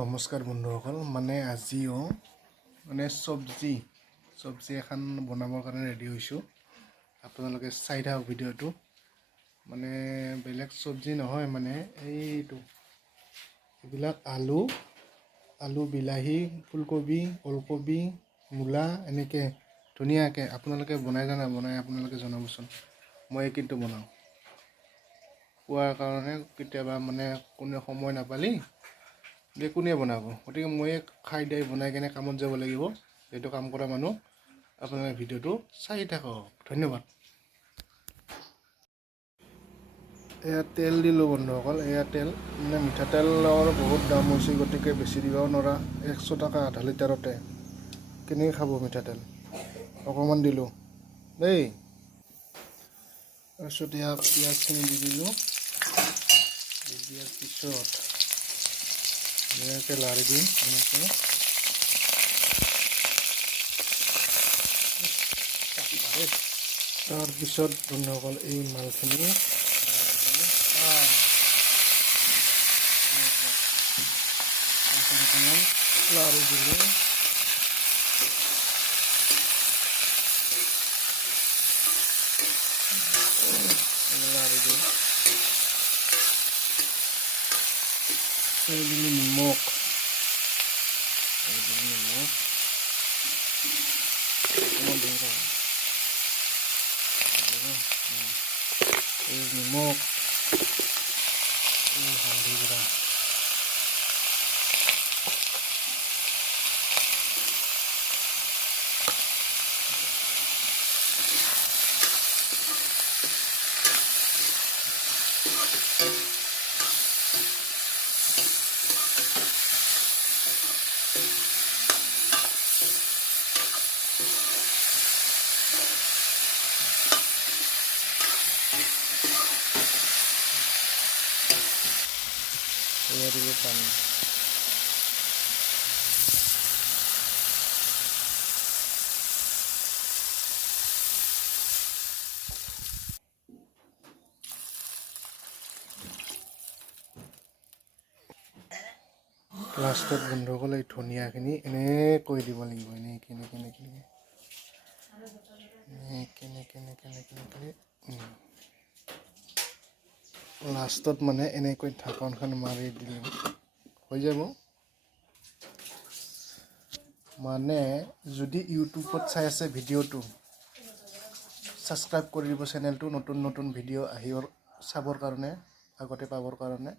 নমস্কাৰ বন্ধুসকল মানে আজিও মানে চব্জি এখন বনাবৰ কাৰণে ৰেডি হৈছোঁ। আপোনালোকে চাই থাকক ভিডিঅ'টো। মানে বেলেগ চব্জি নহয়, মানে এইটো এইবিলাক আলু বিলাহী ফুলকবি ওলকবি মূলা এনেকৈ ধুনীয়াকৈ আপোনালোকে বনাই আপোনালোকে জনাবচোন। মই কিন্তু বনাওঁ খোৱাৰ কাৰণে, কেতিয়াবা মানে কোনো সময় নাপালি কোনে বনাব, গতিকে মই খাই দিয়ে বনাই কেনে কামত যাব লাগিব। এইটো কাম কৰা মানুহ। আপোনালোকে ভিডিঅ'টো চাই থাকক, ধন্যবাদ। এয়া তেল দিলোঁ বন্ধুসকল, এয়া তেল মানে মিঠাতেলৰ বহুত দাম হৈছে, গতিকে বেছি দিবও নোৱাৰা। 100 টকা আধা লিটাৰতে কেনেকৈ খাব মিঠাতেল। অকণমান দিলোঁ দেই। তাৰপিছত এয়া পিঁয়াজখিনি দি দিলোঁ। দি দিয়াৰ পিছত ধুনীয়াকৈ লাৰি দিম এনেকৈ। তাৰপিছত বন্ধুসকল এই মালখিনি লাৰি দিলোঁ। লাৰি দিওঁ নিমখ নিমখ হালধি গুড়া দিব পানী। লাষ্টত বন্ধুসকল এই ধনিয়াখিনি এনেকৈ দিব লাগিব, লাষ্টত মানে এনেকৈ ঢাকনখন মাৰি দিলে হৈ যাব। মানে যদি ইউটিউবত চাই আছে ভিডিঅ'টো, ছাবস্ক্ৰাইব কৰি দিব চেনেলটো। নতুন ভিডিঅ' চাবৰ কাৰণে, আগতে পাবৰ কাৰণে।